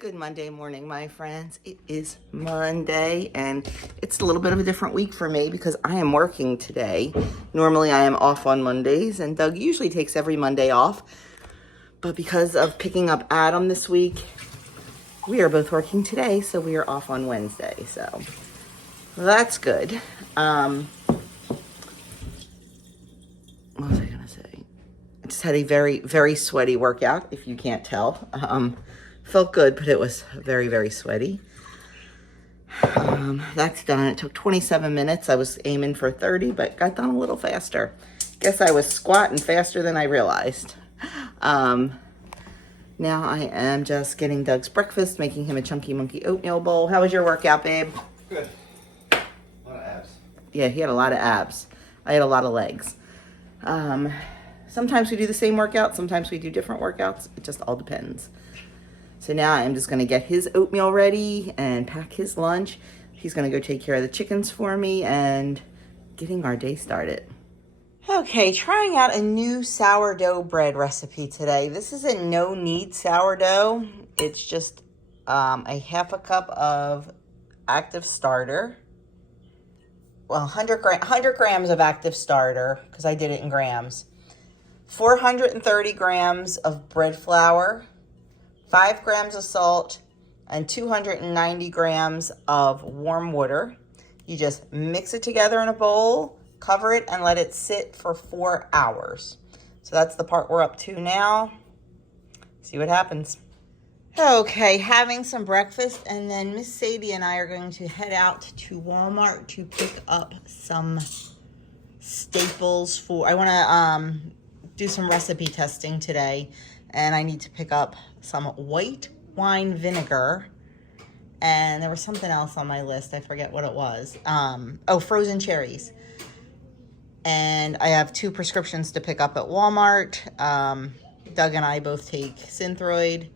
Good Monday morning, my friends. It is Monday, and it's a little bit of a different week for me because I am working today. Normally, I am off on Mondays, and Doug usually takes every Monday off. But because of picking up Adam this week, we are both working today, so we are off on Wednesday. So that's good. What was I going to say? I just had a very, very sweaty workout, if you can't tell. Felt good, but it was very, very sweaty. That's done. It took 27 minutes. I was aiming for 30, but got done a little faster. Guess I was squatting faster than I realized. Now I am just getting Doug's breakfast, making him a Chunky Monkey oatmeal bowl. How was your workout, babe? Good. A lot of abs. Yeah, he had a lot of abs. I had a lot of legs. Sometimes we do the same workout. Sometimes we do different workouts. It just all depends. So now I'm just going to get his oatmeal ready and pack his lunch. He's going to go take care of the chickens for me and getting our day started. Okay, trying out a new sourdough bread recipe today. This is a no-knead sourdough. It's just a half a cup of active starter. Well, 100 grams of active starter because I did it in grams. 430 grams of bread flour. 5 grams of salt, and 290 grams of warm water. You just mix it together in a bowl, cover it, and let it sit for 4 hours. So that's the part we're up to now. See what happens. Okay, having some breakfast, and then Miss Sadie and I are going to head out to Walmart to pick up some staples for, I want to do some recipe testing today, and I need to pick up some white wine vinegar, and there was something else on my list. I forget what it was. Frozen cherries. And I have 2 prescriptions to pick up at Walmart. Doug and I both take Synthroid,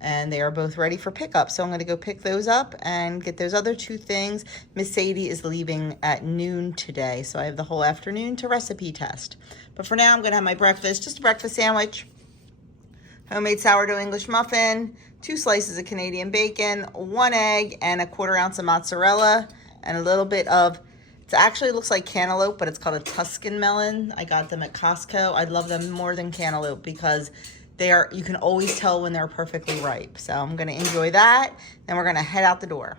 and they are both ready for pickup. So I'm going to go pick those up and get those other 2 things. Miss Sadie is leaving at noon today, so I have the whole afternoon to recipe test. But for now, I'm going to have my breakfast, just a breakfast sandwich. Homemade sourdough English muffin, 2 slices of Canadian bacon, 1 egg, and a 1/4 ounce of mozzarella, and a little bit of, it actually looks like cantaloupe, but it's called a Tuscan melon. I got them at Costco. I love them more than cantaloupe because you can always tell when they're perfectly ripe. So I'm gonna enjoy that, then we're gonna head out the door.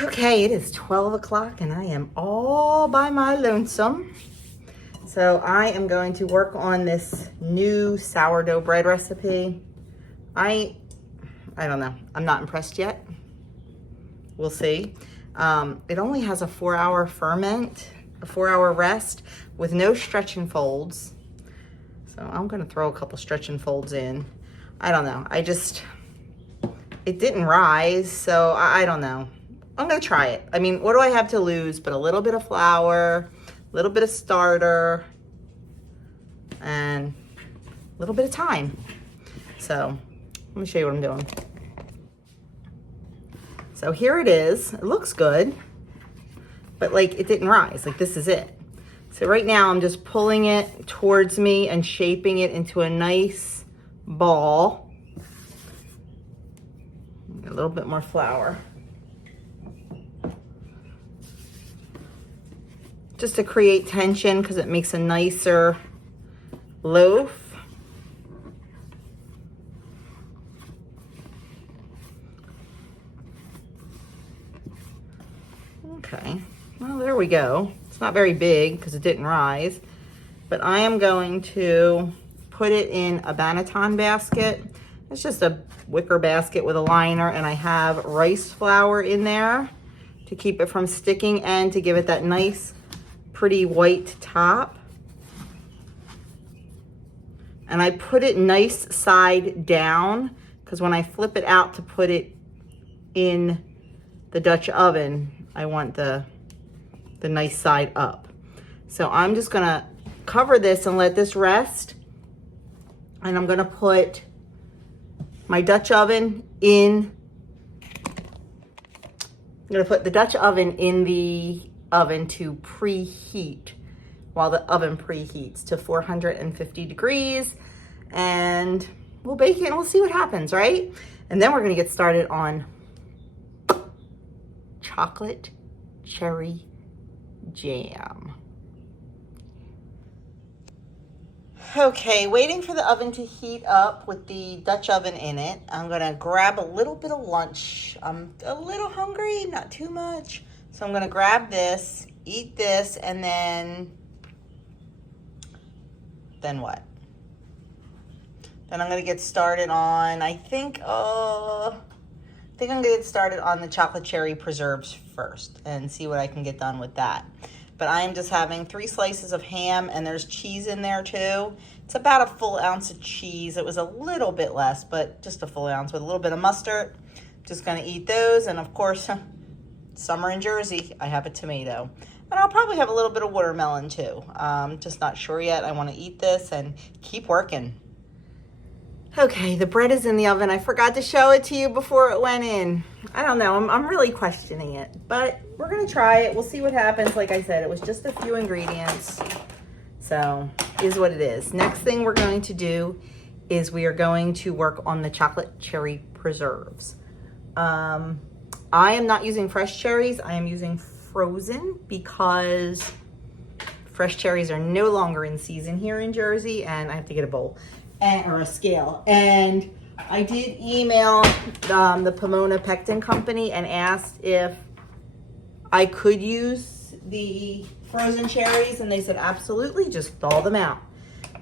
Okay, it is 12 o'clock and I am all by my lonesome. So I am going to work on this new sourdough bread recipe. I don't know. I'm not impressed yet. We'll see. It only has a 4-hour ferment, a 4-hour rest with no stretch and folds. So I'm going to throw a couple stretch and folds in. I don't know. It didn't rise, so I don't know. I'm going to try it. I mean, what do I have to lose but a little bit of flour, a little bit of starter, and a little bit of time. So let me show you what I'm doing. So here it is. It looks good, but like it didn't rise. Like this is it. So right now I'm just pulling it towards me and shaping it into a nice ball. A little bit more flour. Just to create tension because it makes a nicer loaf. Okay, well there we go. It's not very big because it didn't rise, but I am going to put it in a banneton basket. It's just a wicker basket with a liner, and I have rice flour in there to keep it from sticking and to give it that nice pretty white top. And I put it nice side down because when I flip it out to put it in the Dutch oven, I want the nice side up. So I'm just gonna cover this and let this rest. And I'm gonna put my Dutch oven in, I'm gonna put the Dutch oven in the oven to preheat while the oven preheats to 450 degrees. And we'll bake it and we'll see what happens, right? And then we're gonna get started on chocolate cherry jam. Okay, waiting for the oven to heat up with the Dutch oven in it. I'm gonna grab a little bit of lunch. I'm a little hungry, not too much. So I'm gonna grab this, eat this, and then what? Then I'm gonna get started on, I think I'm gonna get started on the chocolate cherry preserves first and see what I can get done with that. But I am just having 3 slices of ham, and there's cheese in there too. It's about a full ounce of cheese. It was a little bit less, but just a full ounce with a little bit of mustard. Just gonna eat those, and of course, summer in Jersey, I have a tomato. And I'll probably have a little bit of watermelon too. Just not sure yet. I wanna eat this and keep working. Okay, the bread is in the oven. I forgot to show it to you before it went in. I don't know, I'm really questioning it, but we're gonna try it. We'll see what happens. Like I said, it was just a few ingredients. So, is what it is. Next thing we're going to do is we are going to work on the chocolate cherry preserves. I am not using fresh cherries. I am using frozen because fresh cherries are no longer in season here in Jersey, and I have to get a bowl. Or a scale. And I did email the Pomona Pectin company and asked if I could use the frozen cherries, and they said absolutely, just thaw them out.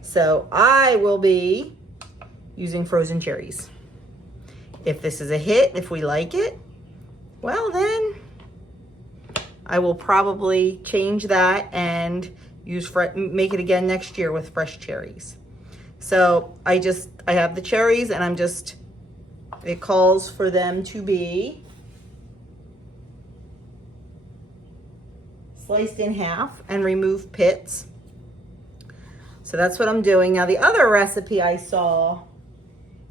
So I will be using frozen cherries. If this is a hit, if we like it, well then I will probably change that and make it again next year with fresh cherries. So I have the cherries, and it calls for them to be sliced in half and remove pits. So that's what I'm doing. Now the other recipe I saw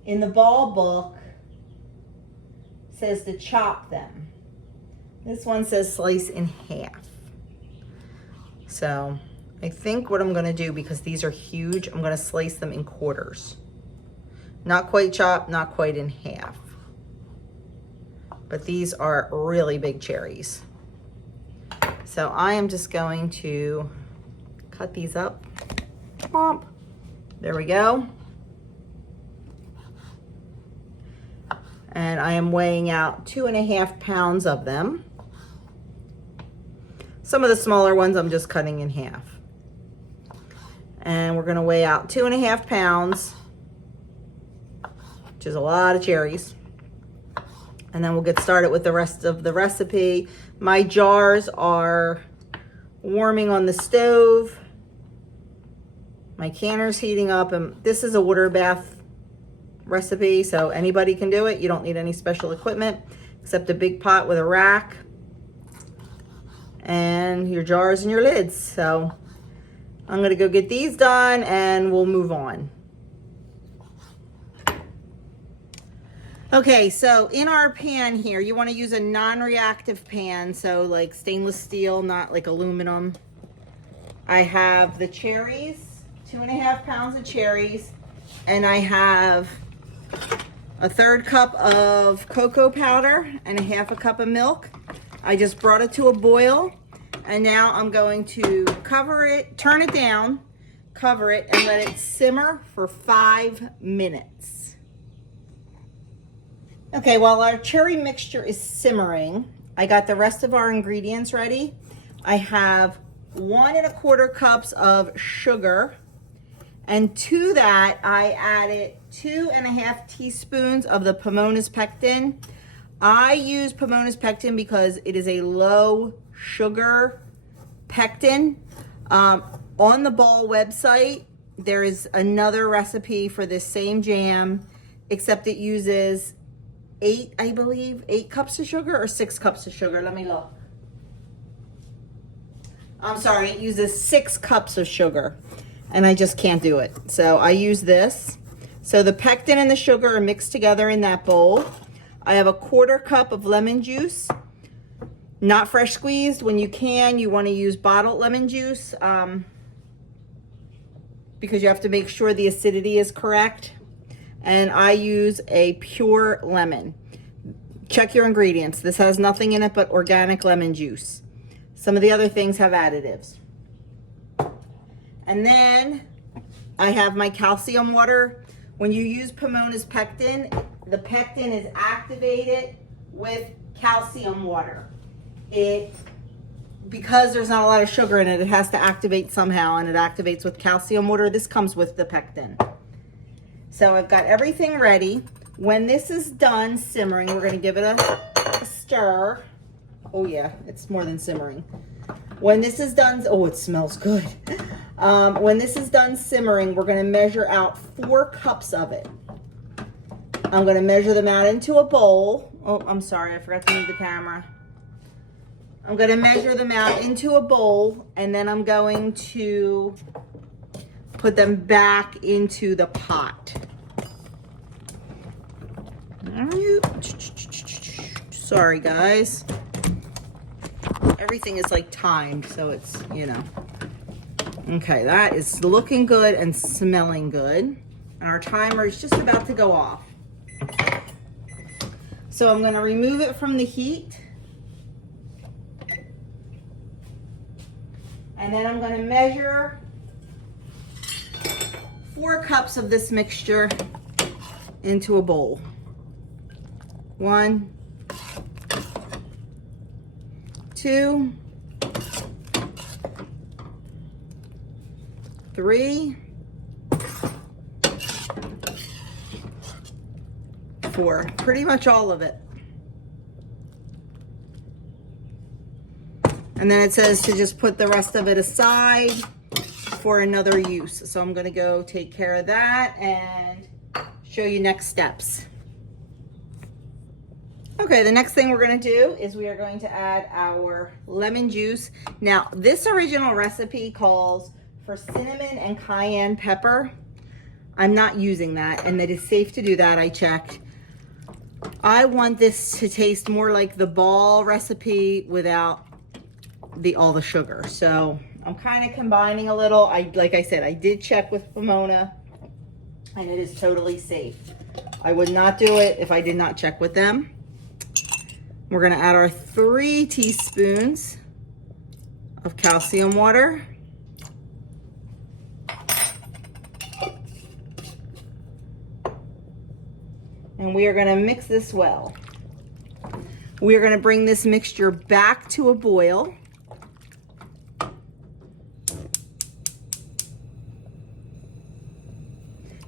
in the ball book says to chop them. This one says slice in half. So I think what I'm gonna do, because these are huge, I'm gonna slice them in quarters. Not quite chopped, not quite in half. But these are really big cherries. So I am just going to cut these up. Womp. There we go. And I am weighing out 2.5 pounds of them. Some of the smaller ones I'm just cutting in half. And we're gonna weigh out 2.5 pounds, which is a lot of cherries. And then we'll get started with the rest of the recipe. My jars are warming on the stove. My canner's heating up, and this is a water bath recipe, so anybody can do it. You don't need any special equipment except a big pot with a rack and your jars and your lids. So I'm gonna go get these done and we'll move on. Okay, so in our pan here, you wanna use a non-reactive pan, so like stainless steel, not like aluminum. I have the cherries, 2.5 pounds of cherries, and I have a 1/3 cup of cocoa powder and 1/2 cup of milk. I just brought it to a boil. And now I'm going to cover it, turn it down, cover it, and let it simmer for 5 minutes. Okay, while our cherry mixture is simmering, I got the rest of our ingredients ready. I have 1¼ cups of sugar, and to that I added 2.5 teaspoons of the Pomona's Pectin. I use Pomona's Pectin because it is a low sugar pectin. On the Ball website, there is another recipe for this same jam, except it uses 8 cups of sugar or 6 cups of sugar. Let me look. I'm sorry, it uses 6 cups of sugar, and I just can't do it. So I use this. So the pectin and the sugar are mixed together in that bowl. I have 1/4 cup of lemon juice. Not fresh squeezed. When you can, you want to use bottled lemon juice because you have to make sure the acidity is correct. and I use a pure lemon. Check your ingredients. This has nothing in it but organic lemon juice. Some of the other things have additives. And then I have my calcium water. When you use Pomona's pectin, the pectin is activated with calcium water. Because there's not a lot of sugar in it, it has to activate somehow, and it activates with calcium water. This comes with the pectin. So I've got everything ready. When this is done simmering, we're gonna give it a stir. Oh yeah, it's more than simmering. When this is done, oh, it smells good. When this is done simmering, we're gonna measure out 4 cups of it. I'm gonna measure them out into a bowl. Oh, I'm sorry, I forgot to move the camera. I'm gonna measure them out into a bowl, and then I'm going to put them back into the pot. Sorry, guys. Everything is like timed, so it's, you know. Okay, that is looking good and smelling good. And our timer is just about to go off. So I'm gonna remove it from the heat. And then I'm gonna measure 4 cups of this mixture into a bowl. 1, 2, 3, 4. Pretty much all of it. And then it says to just put the rest of it aside for another use. So I'm gonna go take care of that and show you next steps. Okay, the next thing we're gonna do is we are going to add our lemon juice. Now, this original recipe calls for cinnamon and cayenne pepper. I'm not using that, and it is safe to do that, I checked. I want this to taste more like the ball recipe without all the sugar. So I'm kind of combining a little. Like I said, I did check with Pomona, and it is totally safe. I would not do it if I did not check with them. We're gonna add our 3 teaspoons of calcium water. And we are gonna mix this well. We are gonna bring this mixture back to a boil.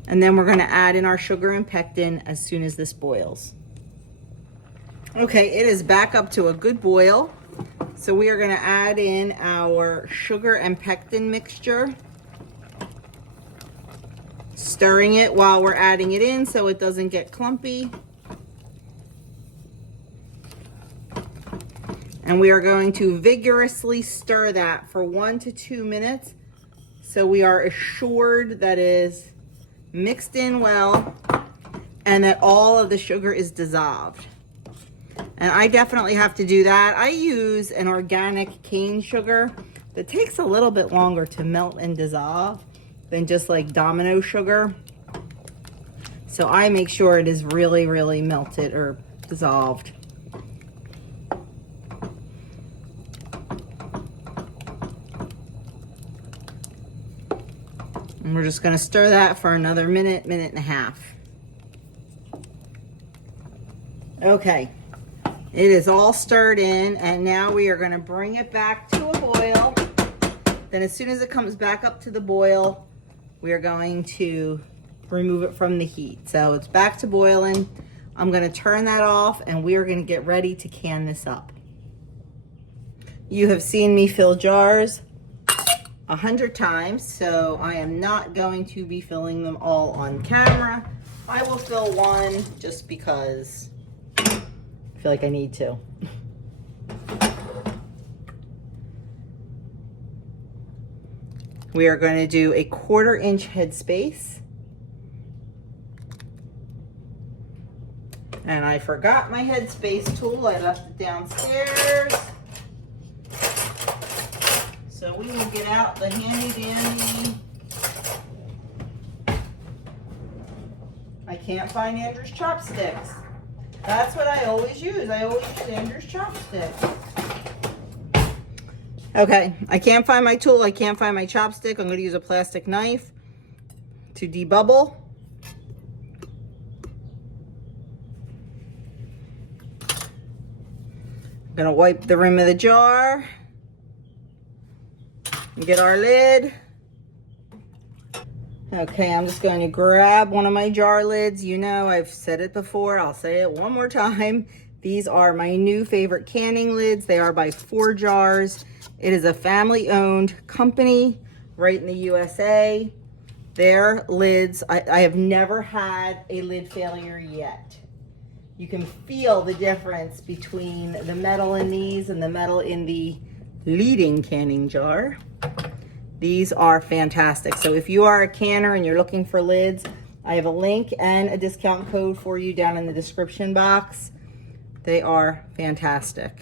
And then we're gonna add in our sugar and pectin as soon as this boils. Okay, it is back up to a good boil. So we are gonna add in our sugar and pectin mixture. Stirring it while we're adding it in so it doesn't get clumpy. And we are going to vigorously stir that for 1 to 2 minutes so we are assured that it is mixed in well and that all of the sugar is dissolved. And I definitely have to do that. I use an organic cane sugar that takes a little bit longer to melt and dissolve than just like Domino sugar. So I make sure it is really, really melted or dissolved. And we're just gonna stir that for another minute, minute and a half. Okay, it is all stirred in, and now we are gonna bring it back to a boil. Then as soon as it comes back up to the boil, we are going to remove it from the heat. So it's back to boiling. I'm gonna turn that off, and we are gonna get ready to can this up. You have seen me fill jars 100 times, so I am not going to be filling them all on camera. I will fill one just because I feel like I need to. We are going to do a 1/4 inch headspace. And I forgot my headspace tool. I left it downstairs. So we will get out the handy dandy. I can't find Andrew's chopsticks. That's what I always use. I always use Andrew's chopsticks. Okay, I can't find my tool. I can't find my chopstick. I'm going to use a plastic knife to debubble. I'm going to wipe the rim of the jar and get our lid. Okay, I'm just going to grab one of my jar lids. You know, I've said it before. I'll say it one more time. These are my new favorite canning lids. They are by 4 Jars. It is a family-owned company right in the USA. Their lids, I have never had a lid failure yet. You can feel the difference between the metal in these and the metal in the leading canning jar. These are fantastic. So if you are a canner and you're looking for lids, I have a link and a discount code for you down in the description box. They are fantastic.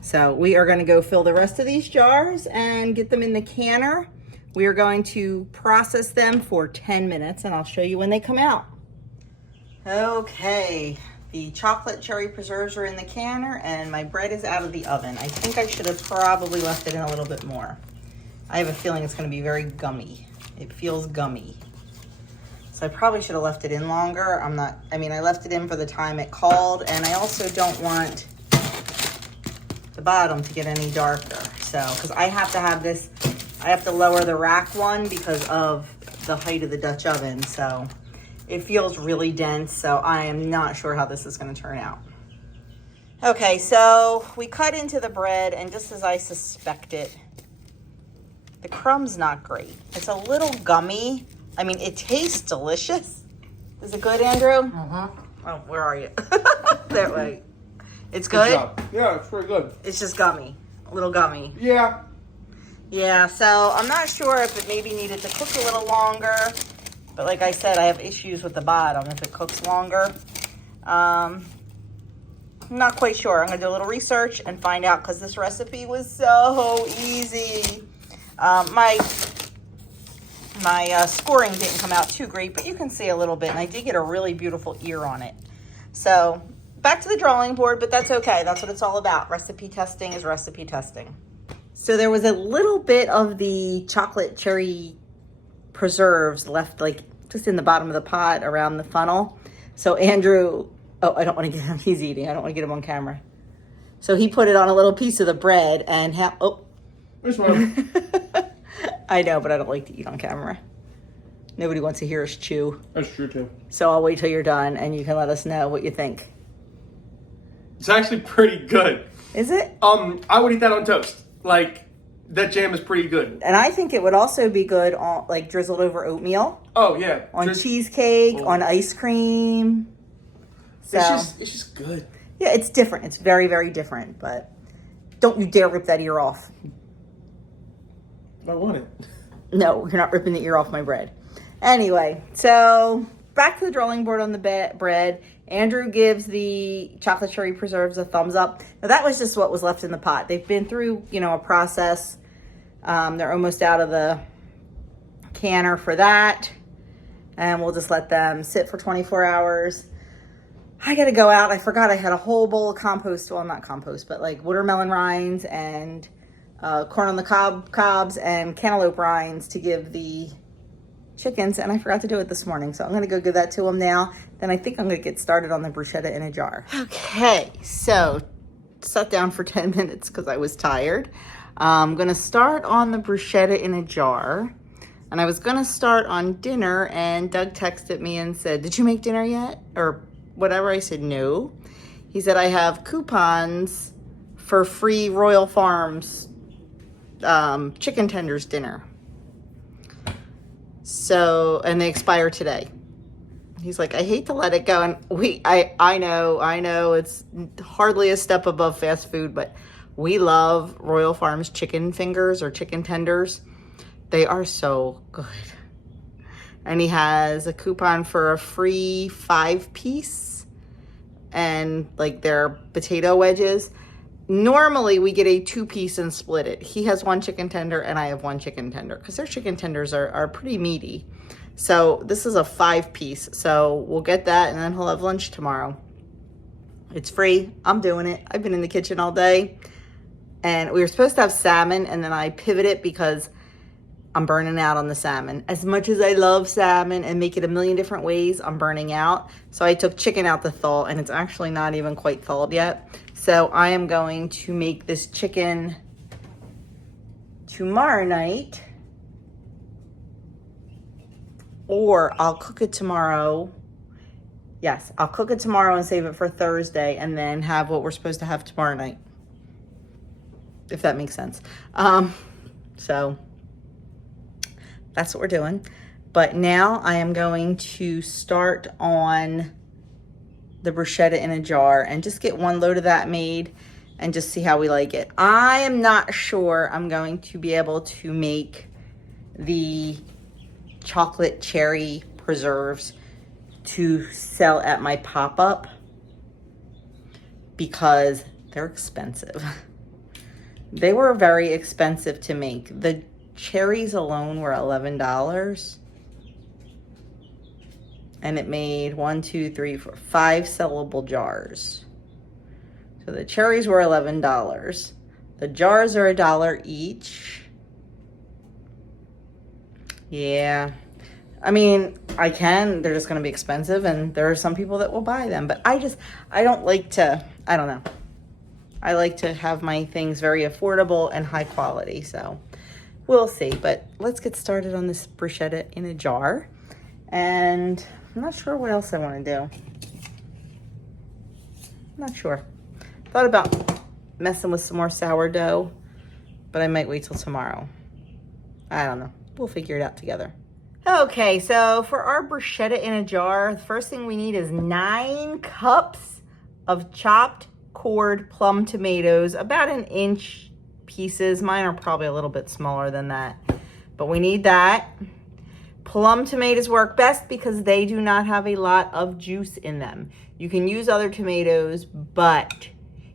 So we are going to go fill the rest of these jars and get them in the canner. We are going to process them for 10 minutes and I'll show you when they come out. Okay, the chocolate cherry preserves are in the canner and my bread is out of the oven. I think I should have probably left it in a little bit more. I have a feeling it's going to be very gummy. It feels gummy. So I probably should have left it in longer. I left it in for the time it called, and I also don't want the bottom to get any darker. So, because I have to have this, I have to lower the rack one because of the height of the Dutch oven. So it feels really dense. So I am not sure how this is going to turn out. Okay, so we cut into the bread, and just as I suspected, the crumb's not great. It's a little gummy. I mean, it tastes delicious. Is it good, Andrew? Uh-huh. Oh, where are you? That way. It's good? Good job. Yeah, it's pretty good. It's just gummy. A little gummy. Yeah. Yeah, so I'm not sure if it maybe needed to cook a little longer. But like I said, I have issues with the bottom if it cooks longer. I'm not quite sure. I'm going to do a little research and find out because this recipe was so easy. My scoring didn't come out too great, but you can see a little bit, and I did get a really beautiful ear on it. So back to the drawing board, but that's okay. That's what it's all about. Recipe testing is recipe testing. So there was a little bit of the chocolate cherry preserves left, like just in the bottom of the pot around the funnel. So Andrew, oh, I don't want to get him, he's eating. I don't want to get him on camera. So he put it on a little piece of the bread and This one. I know, but I don't like to eat on camera. Nobody wants to hear us chew. That's true too. So I'll wait till you're done and you can let us know what you think. It's actually pretty good. Is it? I would eat that on toast. Like, that jam is pretty good. And I think it would also be good on, like, drizzled over oatmeal. Oh yeah. On cheesecake, on ice cream. So, it's just good. Yeah, it's different. It's very, very different. But don't you dare rip that ear off. I want it. No, you're not ripping the ear off my bread. Anyway, so back to the drawing board on the bread. Andrew gives the chocolate cherry preserves a thumbs up. Now that was just what was left in the pot. They've been through, a process. They're almost out of the canner for that. And we'll just let them sit for 24 hours. I got to go out. I forgot I had a whole bowl of compost. Well, not compost, but like watermelon rinds and corn on the cobs and cantaloupe rinds to give the chickens, and I forgot to do it this morning, so I'm going to go give that to them now. Then I think I'm going to get started on the bruschetta in a jar. Okay, so sat down for 10 minutes because I was tired. I'm going to start on the bruschetta in a jar, and I was going to start on dinner, and Doug texted me and said, "Did you make dinner yet?" or whatever. I said no. He said, "I have coupons for free Royal Farms chicken tenders dinner. So, and they expire today." He's like, "I hate to let it go." And I know it's hardly a step above fast food, but we love Royal Farms chicken fingers or chicken tenders. They are so good. And he has a coupon for a free 5-piece and like their potato wedges. Normally we get a 2-piece and split it. He has one chicken tender and I have one chicken tender because their chicken tenders are pretty meaty. So this is a 5-piece. So we'll get that and then he'll have lunch tomorrow. It's free. I'm doing it. I've been in the kitchen all day. And we were supposed to have salmon, and then I pivoted because I'm burning out on the salmon. As much as I love salmon and make it a million different ways, I'm burning out. So I took chicken out to thaw, and it's actually not even quite thawed yet. So I am going to make this chicken tomorrow night, or I'll cook it tomorrow. Yes, I'll cook it tomorrow and save it for Thursday, and then have what we're supposed to have tomorrow night, if that makes sense. So that's what we're doing. But now I am going to start on the bruschetta in a jar and just get 1 load of that made and just see how we like it. I am not sure I'm going to be able to make the chocolate cherry preserves to sell at my pop-up because they're expensive. They were very expensive to make. The cherries alone were $11. And it made 1, 2, 3, 4, 5 sellable jars. So the cherries were $11. The jars are $1 each. Yeah. I mean, they're just going to be expensive, and there are some people that will buy them. But I don't like to, I don't know. I like to have my things very affordable and high quality. So we'll see. But let's get started on this bruschetta in a jar. And I'm not sure what else I want to do. Not sure. Thought about messing with some more sourdough, but I might wait till tomorrow. I don't know. We'll figure it out together. Okay, so for our bruschetta in a jar, the first thing we need is 9 cups of chopped cored plum tomatoes, about 1 inch pieces. Mine are probably a little bit smaller than that, but we need that. Plum tomatoes work best because they do not have a lot of juice in them. You can use other tomatoes, but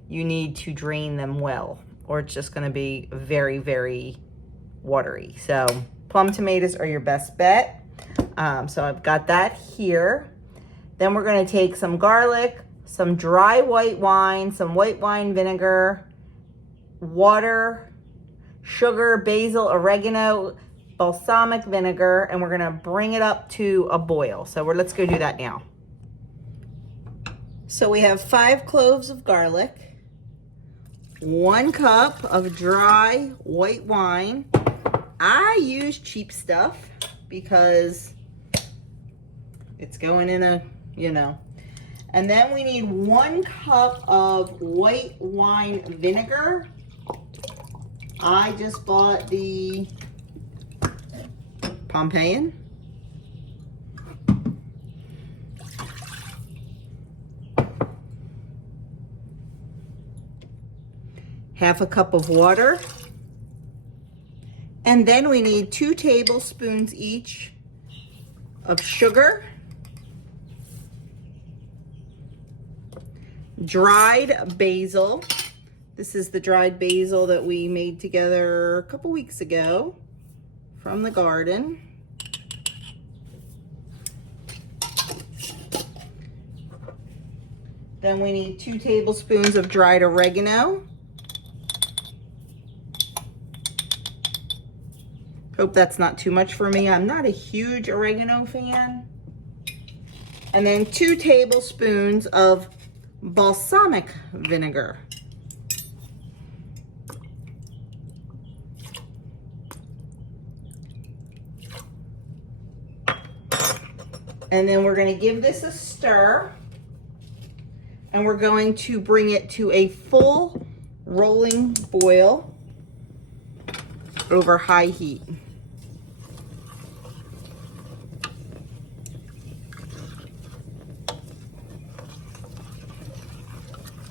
you need to drain them well, or it's just going to be very, very watery. So plum tomatoes are your best bet. So I've got that here. Then we're going to take some garlic, some dry white wine, some white wine vinegar, water, sugar, basil, oregano, balsamic vinegar, and we're gonna bring it up to a boil. So let's go do that now. So we have 5 cloves of garlic, 1 cup of dry white wine. I use cheap stuff because it's going in a, And then we need 1 cup of white wine vinegar. I just bought the Pompeian. Half a cup of water. And then we need 2 tablespoons each of sugar, dried basil. This is the dried basil that we made together a couple weeks ago from the garden. Then we need 2 tablespoons of dried oregano. Hope that's not too much for me. I'm not a huge oregano fan. And then 2 tablespoons of balsamic vinegar. And then we're going to give this a stir. And we're going to bring it to a full rolling boil over high heat.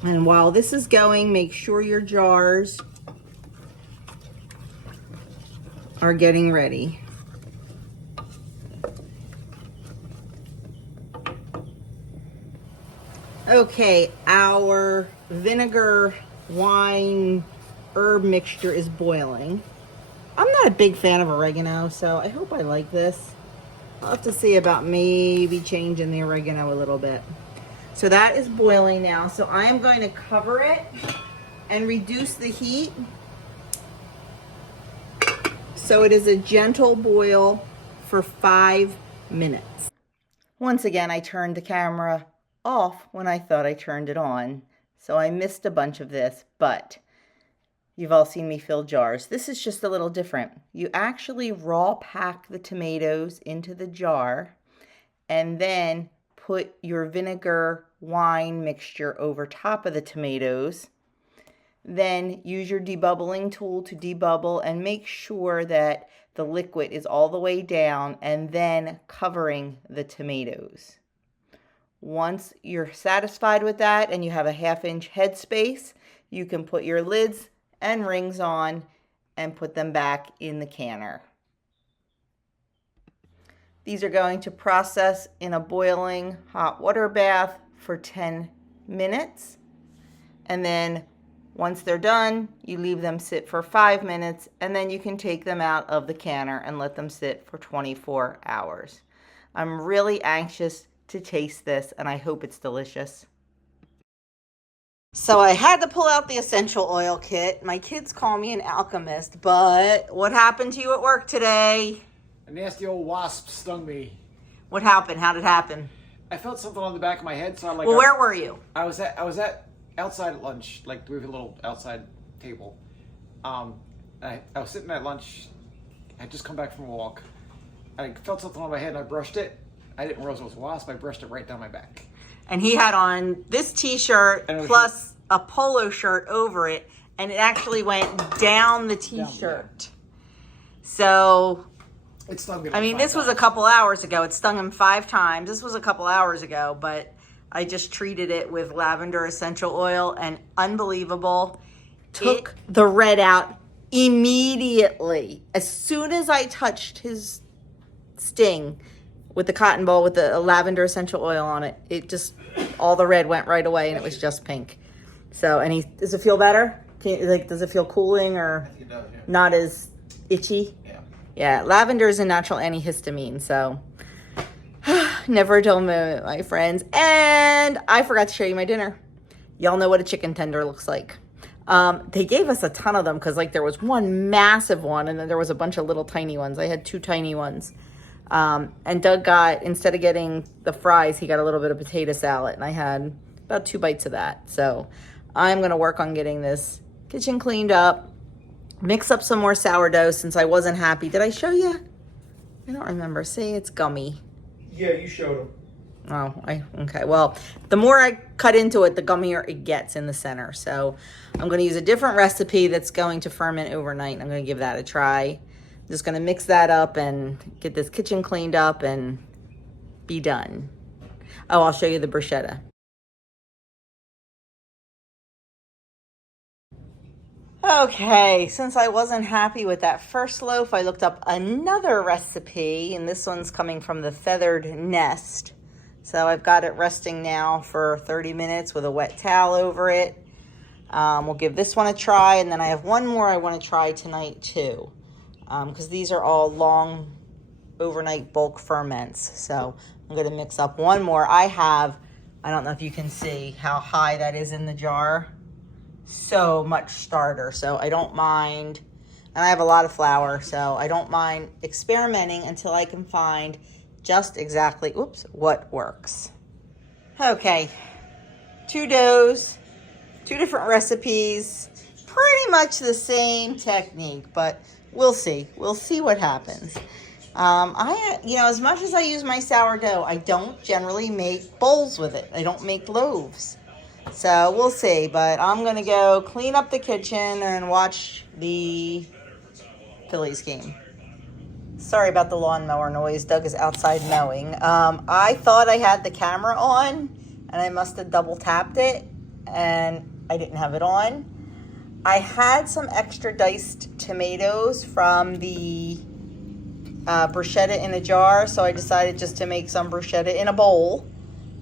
And while this is going, make sure your jars are getting ready. Okay, our vinegar, wine, herb mixture is boiling. I'm not a big fan of oregano, so I hope I like this. I'll have to see about maybe changing the oregano a little bit. So that is boiling now. So I am going to cover it and reduce the heat so it is a gentle boil for 5 minutes. Once again, I turned the camera off when I thought I turned it on. So I missed a bunch of this, but you've all seen me fill jars. This is just a little different. You actually raw pack the tomatoes into the jar and then put your vinegar wine mixture over top of the tomatoes. Then use your debubbling tool to debubble and make sure that the liquid is all the way down and then covering the tomatoes. Once you're satisfied with that and you have a 1/2 inch headspace, you can put your lids and rings on and put them back in the canner. These are going to process in a boiling hot water bath for 10 minutes. And then once they're done, you leave them sit for 5 minutes, and then you can take them out of the canner and let them sit for 24 hours. I'm really anxious to taste this, and I hope it's delicious. So I had to pull out the essential oil kit. My kids call me an alchemist, but what happened to you at work today? A nasty old wasp stung me. What happened? How did it happen? I felt something on the back of my head, so Well, where were you? I was at outside at lunch, like we have a little outside table. I was sitting at lunch. I had just come back from a walk. I felt something on my head and I brushed it. I didn't realize it was a wasp. I brushed it right down my back. And he had on this t-shirt plus a polo shirt over it, and it actually went down the t-shirt. So, it stung me. I mean, this was a couple hours ago. It stung him 5 times. This was a couple hours ago, but I just treated it with lavender essential oil, and unbelievable. Took the red out immediately. As soon as I touched his sting with the cotton ball with the lavender essential oil on it, it just, all the red went right away and it was just pink. So, and does it feel better? Does it feel cooling or It does, yeah. not as itchy? Yeah. Yeah, lavender is a natural antihistamine, so never a dull moment, my friends. And I forgot to show you my dinner. Y'all know what a chicken tender looks like. They gave us a ton of them because like there was one massive one and then there was a bunch of little tiny ones. I had 2 tiny ones. And Doug got, instead of getting the fries, he got a little bit of potato salad, and I had about 2 bites of that. So I'm going to work on getting this kitchen cleaned up, mix up some more sourdough since I wasn't happy. Did I show you? I don't remember. See, it's gummy. Yeah, you showed him. Oh, okay. Well, the more I cut into it, the gummier it gets in the center. So I'm going to use a different recipe that's going to ferment overnight. I'm going to give that a try. Just going to mix that up and get this kitchen cleaned up and be done. Oh, I'll show you the bruschetta. Okay, since I wasn't happy with that first loaf, I looked up another recipe, and this one's coming from the Feathered Nest. So I've got it resting now for 30 minutes with a wet towel over it. We'll give this one a try, and then I have one more I want to try tonight too. Because these are all long overnight bulk ferments. So I'm going to mix up one more. I don't know if you can see how high that is in the jar. So much starter. So I don't mind. And I have a lot of flour. So I don't mind experimenting until I can find just exactly, what works. Okay. 2 doughs, 2 different recipes. Pretty much the same technique, but we'll see. We'll see what happens. As much as I use my sourdough, I don't generally make bowls with it. I don't make loaves. So we'll see. But I'm going to go clean up the kitchen and watch the Phillies game. Sorry about the lawnmower noise. Doug is outside mowing. I thought I had the camera on, and I must have double tapped it, and I didn't have it on. I had some extra diced tomatoes from the bruschetta in a jar, so I decided just to make some bruschetta in a bowl.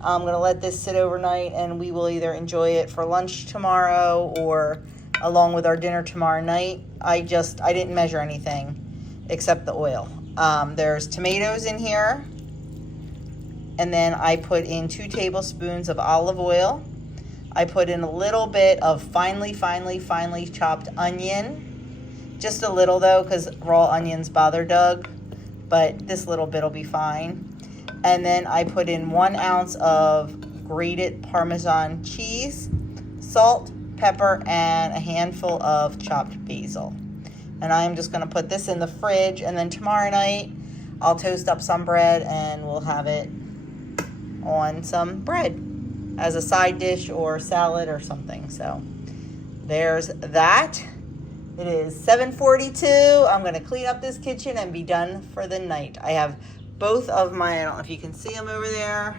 I'm going to let this sit overnight, and we will either enjoy it for lunch tomorrow or along with our dinner tomorrow night. I didn't measure anything except the oil. There's tomatoes in here. And then I put in 2 tablespoons of olive oil. I put in a little bit of finely chopped onion. Just a little though, because raw onions bother Doug. But this little bit will be fine. And then I put in 1 ounce of grated Parmesan cheese, salt, pepper, and a handful of chopped basil. And I'm just gonna put this in the fridge, and then tomorrow night I'll toast up some bread and we'll have it on some bread as a side dish or salad or something. So there's that. It is 7:42. I'm gonna clean up this kitchen and be done for the night. I have both of my, I don't know if you can see them over there.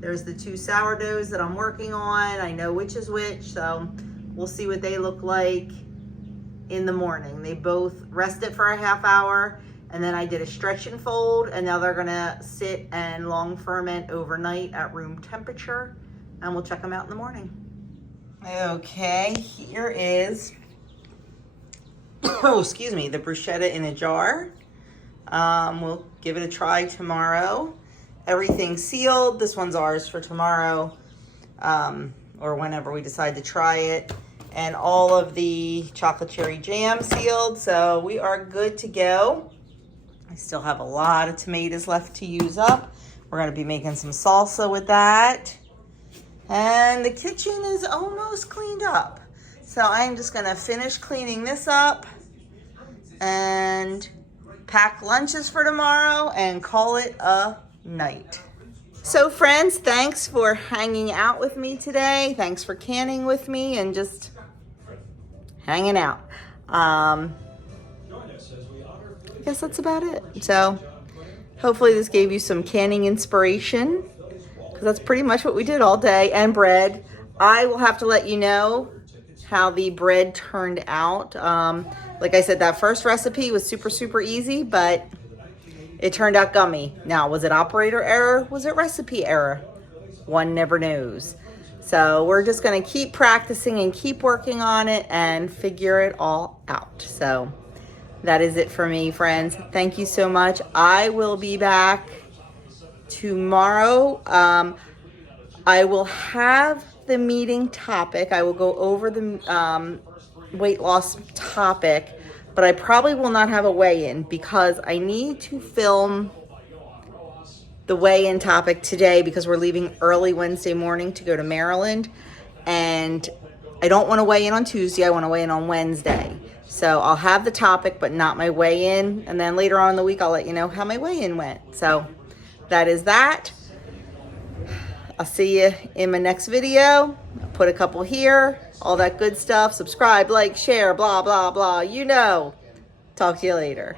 There's the 2 sourdoughs that I'm working on. I know which is which, so we'll see what they look like in the morning. They both rested for a half hour, and then I did a stretch and fold, and now they're gonna sit and long ferment overnight at room temperature, and we'll check them out in the morning. Okay, here is, oh, excuse me, the bruschetta in a jar. We'll give it a try tomorrow. Everything's sealed. This one's ours for tomorrow, or whenever we decide to try it. And all of the chocolate cherry jam sealed, so we are good to go. I still have a lot of tomatoes left to use up. We're gonna be making some salsa with that. And the kitchen is almost cleaned up. So I'm just gonna finish cleaning this up and pack lunches for tomorrow and call it a night. So friends, thanks for hanging out with me today. Thanks for canning with me and just hanging out. I guess that's about it. So hopefully this gave you some canning inspiration, because that's pretty much what we did all day. And bread. I will have to let you know how the bread turned out. Like I said, that first recipe was super easy, but it turned out gummy. Now, was it operator error? Was it recipe error? One never knows. So we're just gonna keep practicing and keep working on it and figure it all out. So that is it for me, friends. Thank you so much. I will be back tomorrow. I will have the meeting topic. I will go over the weight loss topic, but I probably will not have a weigh-in because I need to film the weigh-in topic today because we're leaving early Wednesday morning to go to Maryland, and I don't want to weigh in on Tuesday. I want to weigh in on Wednesday. So I'll have the topic, but not my weigh-in, and then later on in the week I'll let you know how my weigh-in went. So that is that. I'll see you in my next video. I'll put a couple here, all that good stuff. Subscribe, like, share, blah, blah, blah. You know. Talk to you later.